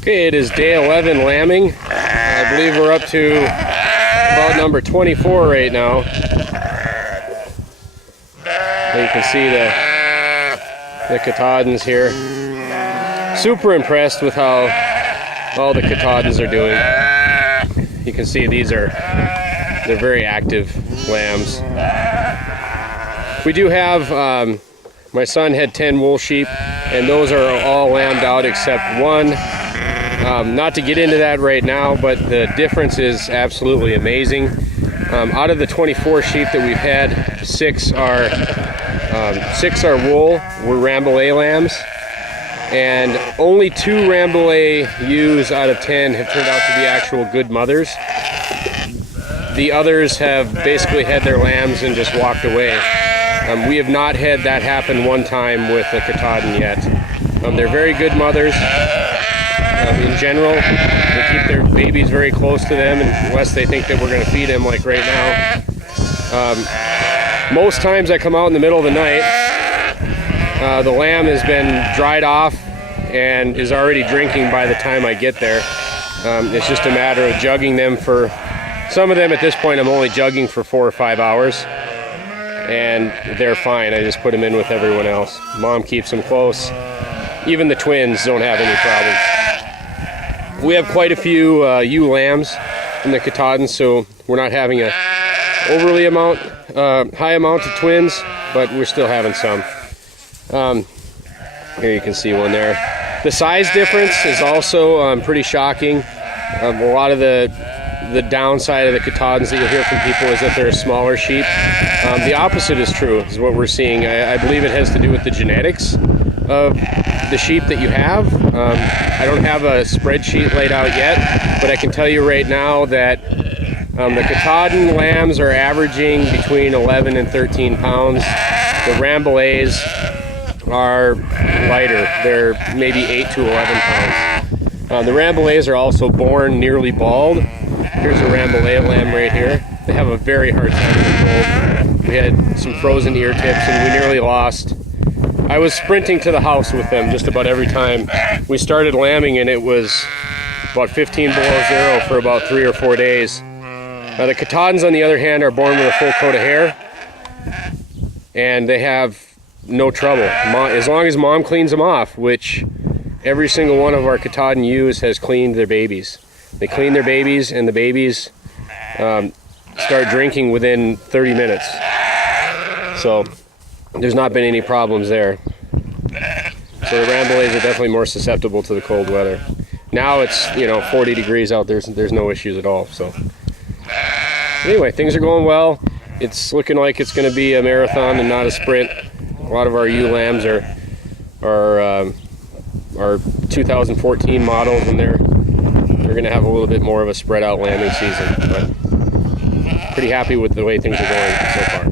Okay, it is day 11 lambing. I believe we're up to about number 24 right now. And you can see the Katahdins here. Super impressed with how all the Katahdins are doing. You can see they're very active lambs. We do have, my son had 10 wool sheep, and those are all lambed out except one. Not to get into that right now, but the difference is absolutely amazing. Out of the 24 sheep that we've had, six are wool, were Rambouillet lambs, and only 2 Rambouillet ewes out of 10 have turned out to be actual good mothers. The others have basically had their lambs and just walked away. We have not had that happen one time with a Katahdin yet. They're very good mothers. In general, they keep their babies very close to them unless they think that we're going to feed them, like right now. Most times I come out in the middle of the night, the lamb has been dried off and is already drinking by the time I get there. It's just a matter of jugging them for, some of them at this point I'm only jugging for 4 or 5 hours, and they're fine. I just put them in with everyone else. Mom keeps them close. Even the twins don't have any problems. We have quite a few ewe lambs in the Katahdin, so we're not having a overly high amount of twins, but we're still having some. Here you can see one there. The size difference is also pretty shocking. A lot of the downside of the Katahdins that you'll hear from people is that they're a smaller sheep. The opposite is true, is what we're seeing. I believe it has to do with the genetics of the sheep that you have. I don't have a spreadsheet laid out yet, but I can tell you right now that the Katahdin lambs are averaging between 11 and 13 pounds. The Rambouillets are lighter. They're maybe 8 to 11 pounds. The Rambouillets are also born nearly bald. Here's a Rambouillet lamb right here. They have a very hard time with the cold. We had some frozen ear tips and we nearly lost. I was sprinting to the house with them just about every time we started lambing, and it was about 15 below zero for about 3 or 4 days. The Katahdins, on the other hand, are born with a full coat of hair, and they have no trouble. As long as mom cleans them off, which every single one of our Katahdin ewes has cleaned their babies. They clean their babies, and the babies start drinking within 30 minutes. So there's not been any problems there. So the Rambouillets are definitely more susceptible to the cold weather. Now it's 40 degrees out there, so there's no issues at all. So anyway, things are going well. It's looking like it's going to be a marathon and not a sprint. A lot of our ewe lambs are 2014 models, and they're going to have a little bit more of a spread out lambing season. But pretty happy with the way things are going so far.